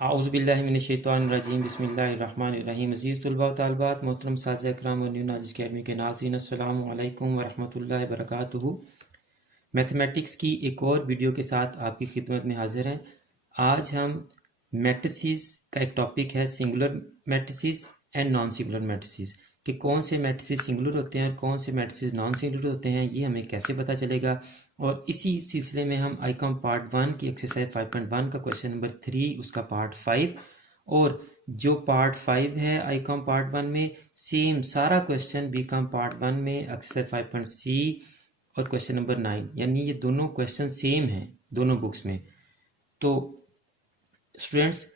आऊज़ुबिल्लाहिमिनश्शैतानिर्रजीम बिस्मिल्लाहिर्रहमानिर्रहीम। अज़ीज़ तलबा व तालिबात, मोहतरम साज़ इकराम और न्यू नॉलेज अकेडमी के नाज़रीन, अस्सलामु अलैकुम व रहमतुल्लाहि व बरकातुहू। मैथमेटिक्स की एक और वीडियो के साथ आपकी खिदमत में हाजिर हैं। आज हम मैट्रिसेस का एक टॉपिक है, singular matrices and non singular matrices, कि कौन से मैट्रिसेस सिंगुलर होते हैं और कौन से मैट्रिसेस नॉन सिंगुलर होते हैं, ये हमें कैसे पता चलेगा। और इसी सिलसिले में हम आईकॉम पार्ट 1 की एक्सरसाइज 5.1 का क्वेश्चन नंबर 3, उसका पार्ट 5 और जो पार्ट 5 है आईकॉम पार्ट 1 में, सेम सारा क्वेश्चन बीकॉम पार्ट 1 में एक्सरसाइज 5.c और क्वेश्चन नंबर 9, यानी ये दोनों क्वेश्चन सेम हैं दोनों बुक्स में। तो स्टूडेंट्स,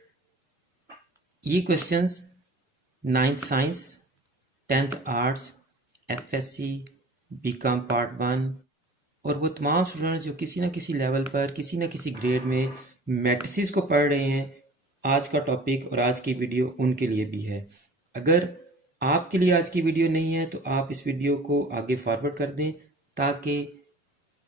ये questions 9th science, 10th arts, FSc, BCom part 1 और वो तमाम स्टूडेंट्स जो किसी ना किसी लेवल पर किसी ना किसी ग्रेड में मैट्रिसेस को पढ़ रहे हैं, आज का टॉपिक और आज की वीडियो उनके लिए भी है। अगर आपके लिए आज की वीडियो नहीं है तो आप इस वीडियो को आगे फॉरवर्ड कर दें, ताकि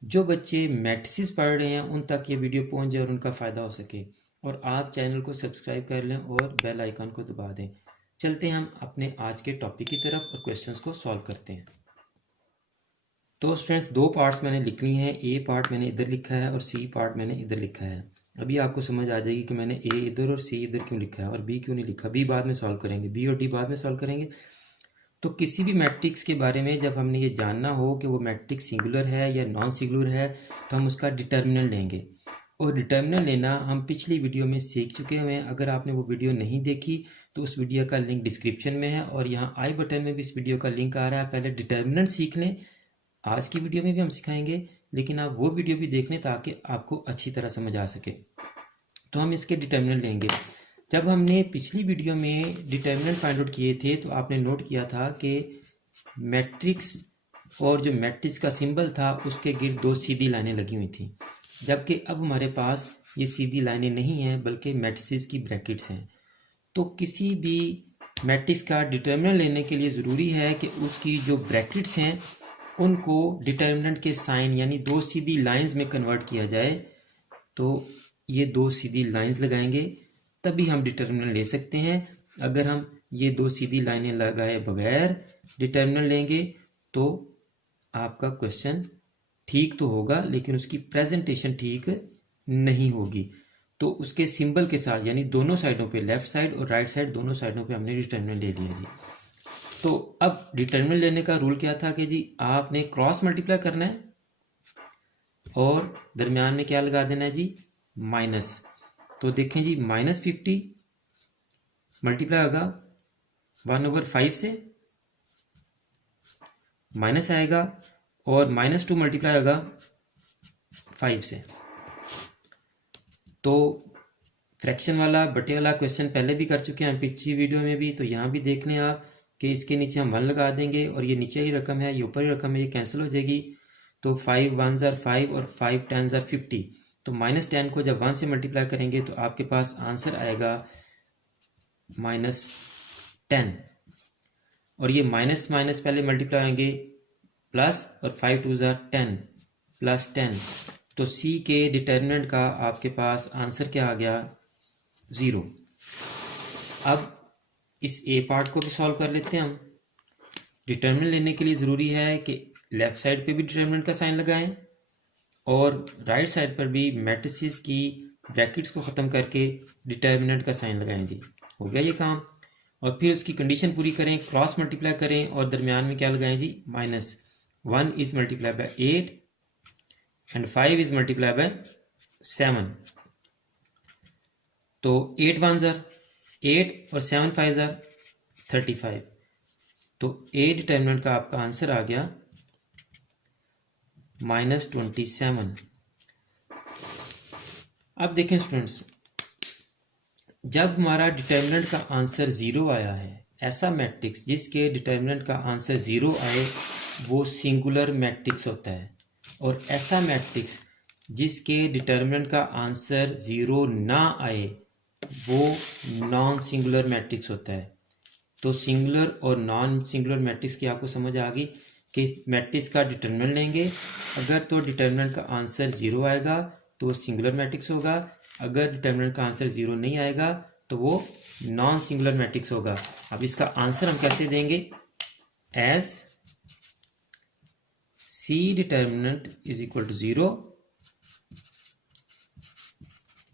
जो बच्चे मैट्रिसेस पढ़ रहे हैं उन तक ये वीडियो पहुंच जाए और उनका फ़ायदा हो सके। और आप चैनल को सब्सक्राइब कर लें और बेल आइकन को दबा दें। चलते हैं हम अपने आज के टॉपिक की तरफ और क्वेश्चंस को सॉल्व करते हैं। तो स्टूडेंट्स, दो पार्ट्स मैंने लिख ली हैं। ए पार्ट मैंने इधर लिखा है और सी पार्ट मैंने इधर लिखा है। अभी आपको समझ आ जाएगी कि मैंने ए इधर और सी इधर क्यों लिखा है और बी क्यों नहीं लिखा। बी बाद में सॉल्व करेंगे, बी और डी बाद में सॉल्व करेंगे। तो किसी भी मैट्रिक्स के बारे में जब हमने ये जानना हो कि वो मैट्रिक्स सिंगुलर है या नॉन सिंगुलर है, तो हम उसका डिटर्मिनल लेंगे। और डिटर्मिनल लेना हम पिछली वीडियो में सीख चुके हैं। अगर आपने वो वीडियो नहीं देखी तो उस वीडियो का लिंक डिस्क्रिप्शन में है और यहाँ आई बटन में भी इस वीडियो का लिंक आ रहा है। पहले डिटर्मिनल सीख लें, आज की वीडियो में भी हम सिखाएंगे, लेकिन आप वो वीडियो भी देख लें ताकि आपको अच्छी तरह समझ आ सके। तो हम इसके डिटर्मिनल लेंगे। जब हमने पिछली वीडियो में डिटर्मिनल फाइंड आउट किए थे तो आपने नोट किया था कि मैट्रिक्स और जो मैट्रिक्स का सिंबल था उसके गिर्द दो सीधी लाइनें लगी हुई थी, जबकि अब हमारे पास ये सीधी लाइनें नहीं हैं बल्कि मैट्रिसेस की ब्रैकेट्स हैं। तो किसी भी मैट्रिक्स का डिटर्मिनल लेने के लिए ज़रूरी है कि उसकी जो ब्रैकेट्स हैं उनको डिटर्मिनेंट के साइन यानी दो सीधी लाइंस में कन्वर्ट किया जाए। तो ये दो सीधी लाइंस लगाएंगे तभी हम डिटर्मिनल ले सकते हैं। अगर हम ये दो सीधी लाइनें लगाए बगैर डिटर्मिनल लेंगे तो आपका क्वेश्चन ठीक तो होगा लेकिन उसकी प्रेजेंटेशन ठीक नहीं होगी। तो उसके सिंबल के साथ यानी दोनों साइडों पे, लेफ्ट साइड और राइट साइड दोनों साइडों पे हमने डिटर्मिनल ले लिया जी। तो अब डिटर्मिनल लेने का रूल क्या था कि जी आपने क्रॉस मल्टीप्लाई करना है और दरमियान में क्या लगा देना है जी, माइनस। तो देखें जी, -50 मल्टीप्लाई होगा 1/5 से, माइनस आएगा, और -2 मल्टीप्लाई होगा 5 से। तो फ्रैक्शन वाला बटे वाला क्वेश्चन पहले भी कर चुके हैं पिछली वीडियो में भी, तो यहाँ भी देख लें आप कि इसके नीचे हम 1 लगा देंगे और ये नीचे ही रकम है, ये ऊपर ही रकम है, ये कैंसिल हो जाएगी। तो 5 1s are 5 और 5 10s are 50। तो -10 को जब 1 से मल्टीप्लाई करेंगे तो आपके पास आंसर आएगा -10। और ये माइनस माइनस पहले मल्टीप्लाई होंगे प्लस, और 5 2s are 10 प्लस 10। तो सी के डिटर्मिनेंट का आपके पास आंसर क्या आ गया, 0। अब इस ए पार्ट को भी सॉल्व कर लेते हैं हम। डिटर्मिनेंट लेने के लिए ज़रूरी है कि लेफ्ट साइड पे भी डिटर्मिनेंट का साइन लगाएं और राइट साइड पर भी मैट्रिसेस की ब्रैकेट्स को ख़त्म करके डिटर्मिनेंट का साइन लगाएं जी। हो गया ये काम। और फिर उसकी कंडीशन पूरी करें, क्रॉस मल्टीप्लाई करें और दरमियान में क्या लगाएं जी, -1 is multiply by 8 and 5 is multiply by 7। तो 8 1s are 8 और 7 5s are 35। तो ए डिटर्मिनेंट का आपका आंसर आ गया -27। अब देखें स्टूडेंट्स, जब हमारा डिटर्मिनेंट का आंसर 0 आया है, ऐसा मैट्रिक्स जिसके डिटर्मिनेंट का आंसर 0 आए वो सिंगुलर मैट्रिक्स होता है, और ऐसा मैट्रिक्स जिसके डिटर्मिनेंट का आंसर 0 ना आए वो नॉन सिंगुलर मैट्रिक्स होता है। तो सिंगुलर और नॉन सिंगुलर मैट्रिक्स की आपको समझ आ गई कि मैट्रिक्स का डिटर्मिनेंट लेंगे, अगर तो डिटर्मिनेंट का आंसर 0 आएगा तो सिंगुलर मैट्रिक्स होगा, अगर डिटर्मिनेंट का आंसर 0 नहीं आएगा तो वो नॉन सिंगुलर मैट्रिक्स होगा। अब इसका आंसर हम कैसे देंगे? As C determinant is equal to 0,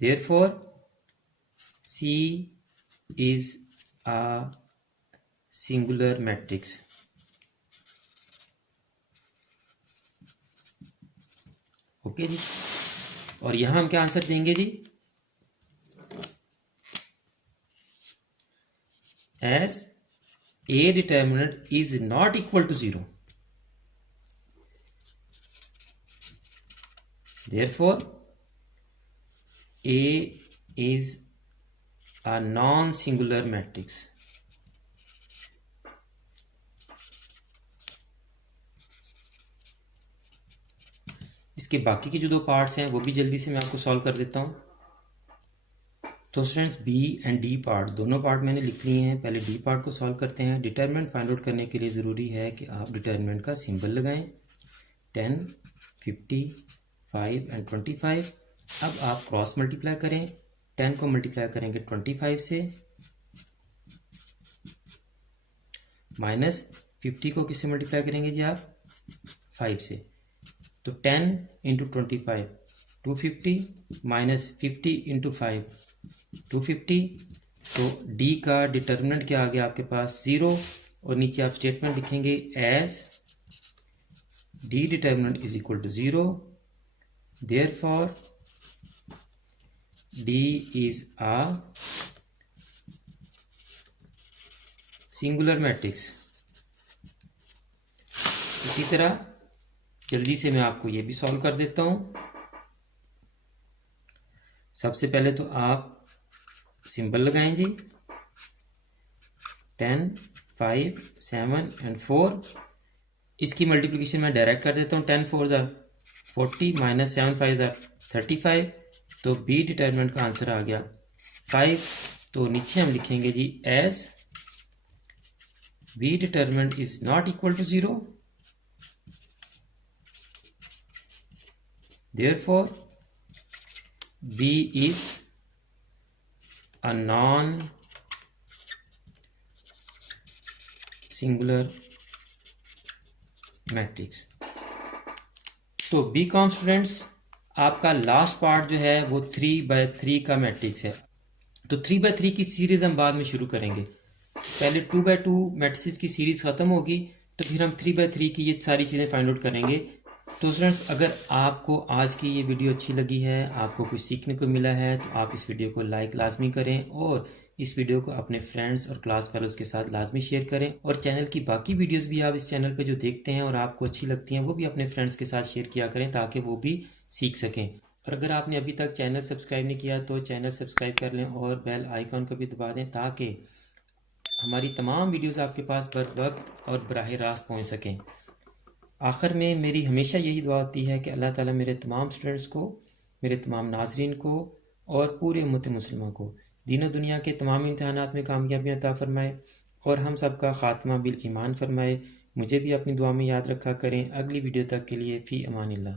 therefore C is a singular matrix। Okay ji, और यहां हम क्या आंसर देंगे ji? As A determinant is not equal to 0, therefore A is a non-singular matrix। इसके बाकी के जो दो पार्ट्स हैं वो भी जल्दी से मैं आपको सॉल्व कर देता हूं। तो students B and D part दोनों पार्ट मैंने लिख लिए हैं। पहले डी पार्ट को सॉल्व करते हैं। डिटर्मिनेंट फाइंड आउट करने के लिए ज़रूरी है कि आप डिटर्मिनेंट का सिंबल लगाएं। 10, 50, 5 एंड 25। अब आप क्रॉस मल्टीप्लाई करें। 10 को मल्टीप्लाई करेंगे 25 से, माइनस 50 को किससे मल्टीप्लाई करेंगे जी आप? 5 से। तो 10 इंटू 25 250, माइनस 50 इंटू 5 250। तो डी का डिटर्मिनेंट क्या आ गया आपके पास? 0। और नीचे आप स्टेटमेंट लिखेंगे as D determinant is equal to 0, therefore D is a singular matrix. इसी तरह जल्दी से मैं आपको ये भी सॉल्व कर देता हूं। सबसे पहले तो आप सिंबल लगाएं जी। 10, 5, 7 एंड 4। इसकी मल्टीप्लिकेशन मैं डायरेक्ट कर देता हूँ। 10 4 ज़ा 40, माइनस 7 5 ज़ा 35। तो बी डिटर्मिनेंट का आंसर आ गया 5। तो नीचे हम लिखेंगे ji as B determinant is not equal to 0, therefore B is a non-singular matrix। तो बी कॉम स्टूडेंट्स आपका लास्ट पार्ट जो है वो 3/3 का मैट्रिक्स है। तो 3/3 की सीरीज हम बाद में शुरू करेंगे। पहले 2/2 मैट्रिक्स की सीरीज खत्म होगी तो फिर हम 3/3 की ये सारी चीज़ें फाइंड आउट करेंगे। तो स्टूडेंट्स अगर आपको आज की ये वीडियो अच्छी लगी है, आपको कुछ सीखने को मिला है, तो आप इस वीडियो को लाइक लाजमी करें और इस वीडियो को अपने फ्रेंड्स और क्लास फेलोज़ के साथ लाजमी शेयर करें। और चैनल की बाकी वीडियोस भी आप इस चैनल पे जो देखते हैं और आपको अच्छी लगती हैं वो भी अपने फ्रेंड्स के साथ शेयर किया करें ताकि वो भी सीख सकें। और अगर आपने अभी तक चैनल सब्सक्राइब नहीं किया तो चैनल सब्सक्राइब कर लें और बेल आइकॉन को भी दबा दें ताकि हमारी तमाम वीडियोज़ आपके पास बर वक्त और बराह रास्त पहुँच सकें। आखिर में मेरी हमेशा यही दुआ होती है कि अल्लाह ताला मेरे तमाम स्टूडेंट्स को, मेरे तमाम नाज़रीन को और पूरे उम्मत मुस्लिमा को दीन और दुनिया के तमाम इम्तिहानात में कामयाबियाँ अता फरमाए और हम सब का ख़ात्मा बिल ईमान फरमाए। मुझे भी अपनी दुआ में याद रखा करें। अगली वीडियो तक के लिए फ़ी अमानिल्लाह।